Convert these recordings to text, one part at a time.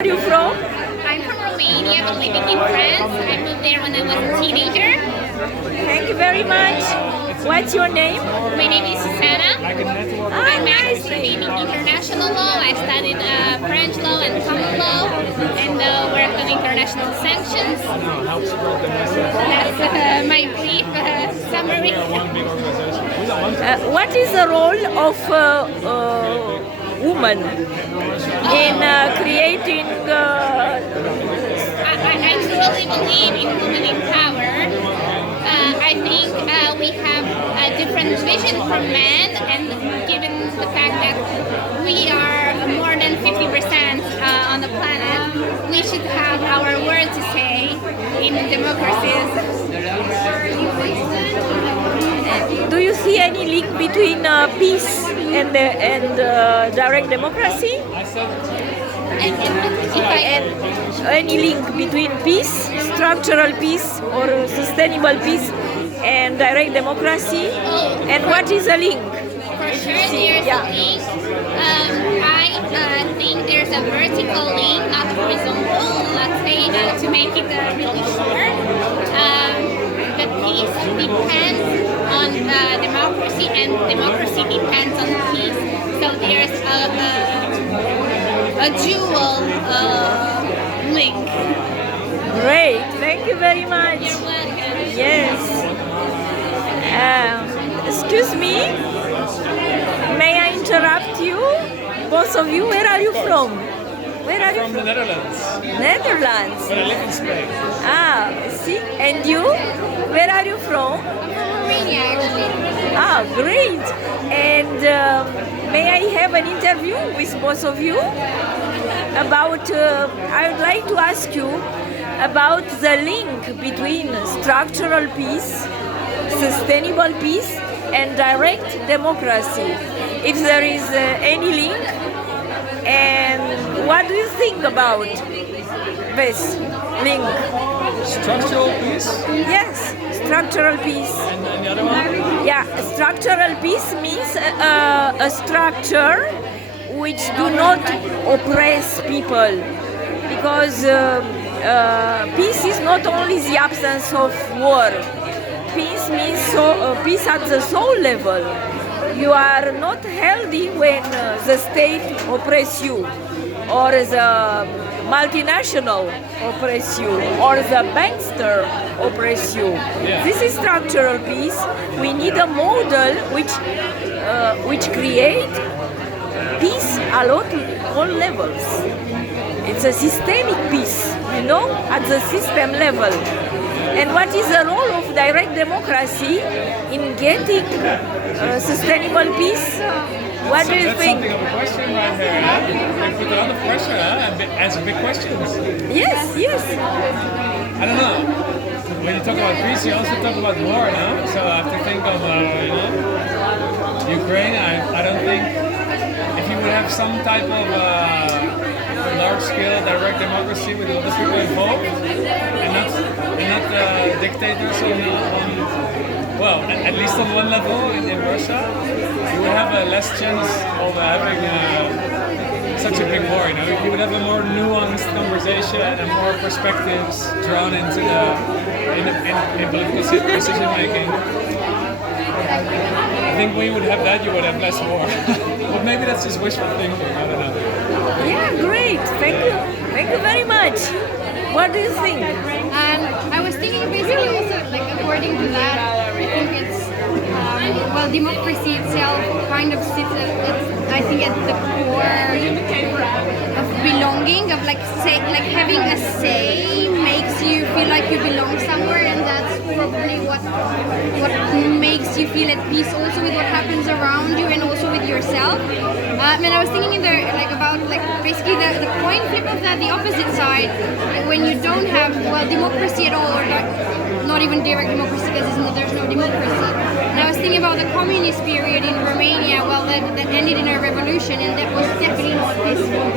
Where are you from? I'm from Romania, but living in France. I moved there when I was a teenager. Thank you very much. What's your name? My name is Susanna. I'm nice. studying international law. I studied French law and common law, and work on international sanctions. That's my brief summary. What is the role of woman in creating? I truly believe in women in power. I think we have a different vision from men, and given the fact that we are more than 50% on the planet, we should have our word to say in democracies. Do you see any link between peace and direct democracy? And any link between peace, structural peace or sustainable peace, and direct democracy? And what is the link? For sure, there's a link. I think there's a vertical link, not horizontal. Let's say to make it really short. The peace depends on democracy, and democracy depends on peace. So there's a dual link. Great, thank you very much. You're welcome. Yes. Excuse me, may I interrupt you? Both of you, where are you from? Where are you From the Netherlands, Netherlands. but I live in Spain. Ah, see, and you? Where are you from? I'm from Romania, actually. Ah, great. And may I have an interview with both of you about, I would like to ask you about the link between structural peace, sustainable peace, and direct democracy. If there is any link, and what do you think about this link? Structural peace, Yes, structural peace. and the other one? Yeah, structural peace means a structure which do not oppress people, because peace is not only the absence of war. Peace means peace at the soul level. You are not healthy when the state oppress you, or the multinational oppress you, or the bankster oppress you. Yeah. This is structural peace. We need a model which create peace at all levels. It's a systemic peace, at the system level. And what is the role of direct democracy in getting sustainable peace? What do you That's think? something of a question right there, huh? They put a lot of pressure, huh? And answer big questions. Yes, yes. I don't know. When you talk about peace, you also talk about war, no? So I have to think of, Ukraine. I don't think if you would have some type of large-scale direct democracy with all the people involved, and not dictators well, at least on one level in Russia, you would have a less chance of having such a big war. You would have a more nuanced conversation and more perspectives drawn into in political decision making. I think when you would have that, you would have less war. But maybe that's just wishful thinking. I don't know. Yeah, great. Thank you. Thank you very much. What do you think? I was thinking basically also according to that, I think it's democracy itself kind of sits I think at the core of belonging, of having a say makes you feel like you belong somewhere, and that's probably what makes you feel at peace also with what happens around you and also with yourself. And I was thinking in there about basically the coin flip of that, the opposite side, when you don't have democracy at all, or not even direct democracy because there's no democracy. And I was thinking about the communist period in Romania, that ended in a revolution, and that was definitely not peaceful.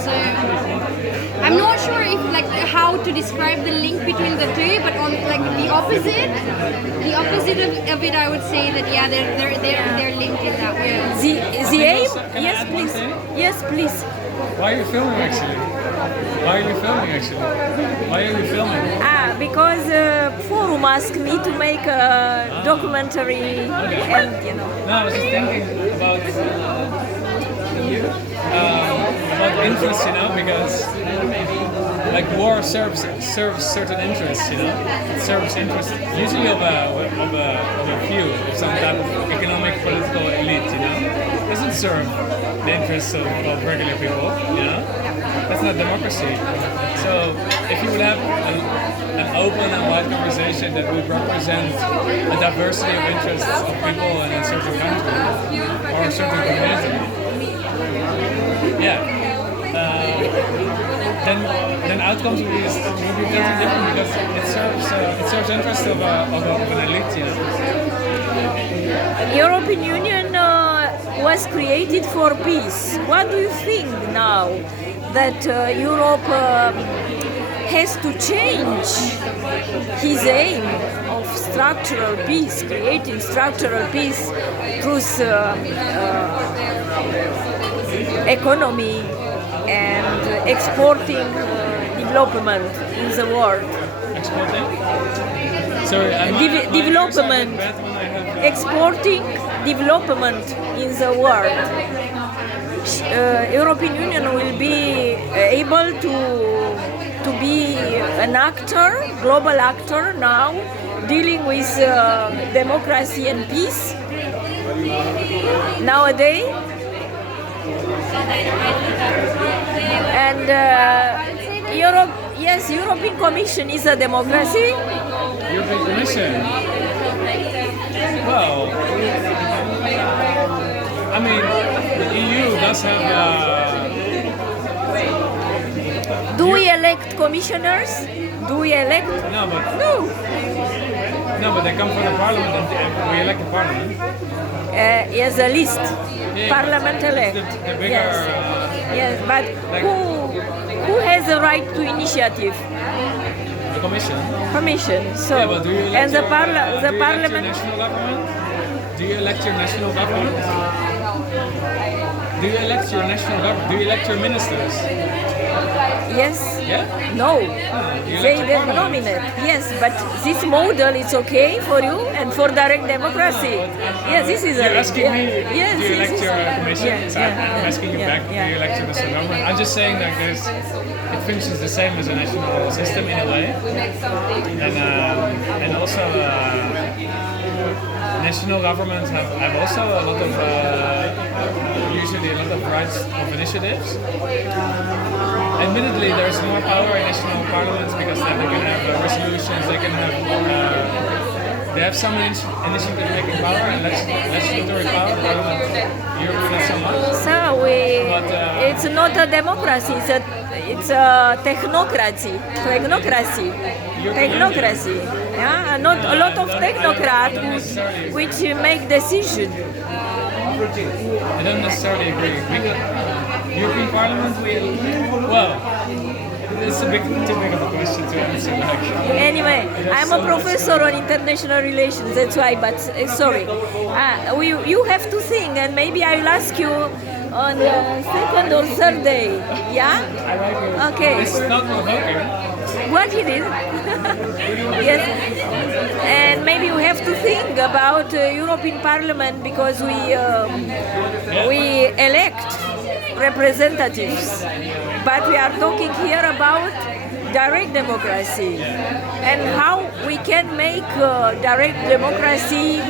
So I'm not sure if how to describe the link between the two, but on the opposite of it, I would say that they're linked in that way. The aim? Can I Yes, add one please. thing? Yes, please. Why are you filming actually? Why are you filming actually? Why are you filming? Because Forum asked me to make a documentary, and No, I was just thinking about interests, because like war serves certain interests, It serves interests usually of a few, of some type of economic political elite, It doesn't serve the interests of regular people, That's not democracy. So if you would have an open and wide conversation that would represent a diversity of interests of people in a certain country or a certain community, then outcomes will be totally different because it serves interests of an elite. European Union was created for peace. What do you think now that Europe has to change his aim of structural peace, creating structural peace through economy and exporting development in the world? Exporting? Sorry, Development. Exporting development in the world. European Union will be able to be an actor, global actor now, dealing with democracy and peace nowadays. And European Commission is a democracy. European Commission. Well, I mean, the EU does have. Do we elect commissioners? Do we elect? No, but No. they come from the parliament and we elect the parliament. Yes, a list. Yeah, Parliament elect. the bigger, Yes, but who has the right to initiative? the commission. Commission. So Yeah, but do you elect and the your, the do you elect your parliament. national government? Do you elect your national government? Do you elect your national government? Do you elect your ministers? Yes. Yeah? No. You They elect your parliament. nominate. Yes, but this model is okay for you and for direct democracy. Yes, this is You're asking me, Yes, do you this elect is- your commission? Yeah, So I'm asking you back, do you elect your national government? I'm just saying that it functions the same as a national system in a way. And also national governments have also a lot of, usually a lot of rights of initiatives. Admittedly, there's more power in national parliaments because then they can have resolutions, they can have, they have some initiative-making power and legislatory power, parliament, Europe not so much. So But, it's not a democracy. It's a technocracy. Technocracy. Yeah, not a lot of technocrats which make decisions. I don't necessarily agree. European Parliament, well, it's too big of a question to answer. Anyway, I'm a professor on international relations. That's why. But sorry, you have to think, and maybe I will ask you on the second or third day. Yeah. Okay. It's not provoking. What it is? Yes. And maybe we have to think about European Parliament because we elect representatives, but we are talking here about direct democracy and how we can make direct democracy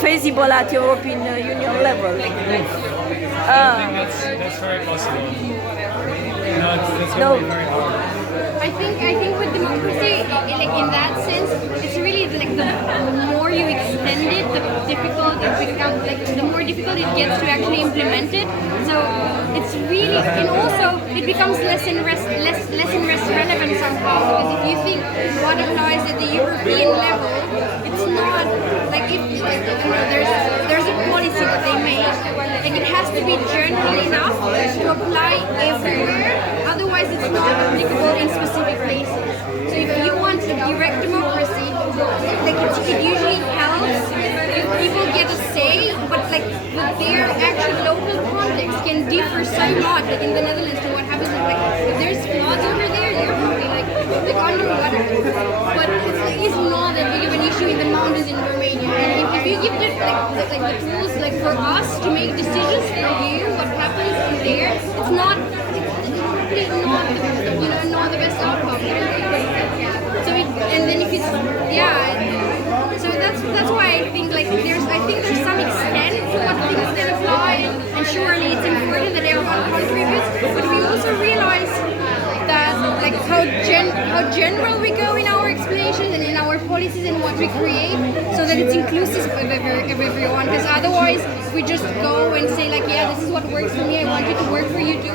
feasible at European Union level. I think that's very possible. No, that's No. going to be very hard. I think with democracy, like in that sense, it's really like the more you extend it, the difficult it becomes. Like the more difficult it gets to actually implement it. So it's really, and also it becomes less and less relevant somehow. Because if you think what applies at the European level, it's not like if there's a policy that they make, like it has to be general enough to apply everywhere. Otherwise, it's not applicable in specific places. So if you want a direct democracy, like it usually helps if people get a say, but like their actual local context can differ differ so much. Like in the Netherlands, so what happens is like if there's floods over there, you're probably like underwater. But it's not that big of an issue in the mountains in Romania. And if you give the tools like for us to make decisions for you, what happens in there, it's not not the best outcome. So and then if it's so that's why I think like there's some extent to what things that apply, and surely it's important that everyone contributes, but we also realize that like how general we go in our explanations and in our policies and what we create, so that it's inclusive of everyone. Because otherwise, if we just go and say like, yeah, this is what works for me, I want it to work for you too.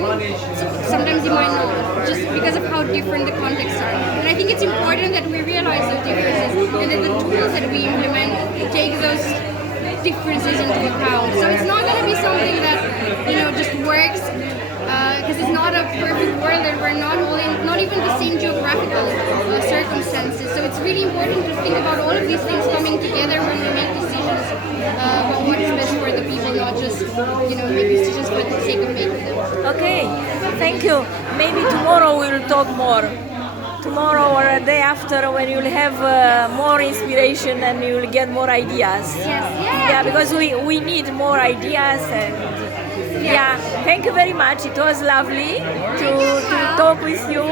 So sometimes it might not, just because of how different the contexts are. And I think it's important that we realize those differences and that the tools that we implement take those differences into account. So it's not going to be something that just works. Because it's not a perfect world, and we're not all in, not even the same geographical circumstances. So it's really important to think about all of these things coming together when we make decisions about what is best for the people, not just make decisions for the sake of making them. Okay, thank you. Maybe tomorrow we'll talk more. Tomorrow or a day after, when you'll have more inspiration and you'll get more ideas. Yes, Yeah, because we need more ideas. And yeah, thank you very much. It was lovely to talk with you.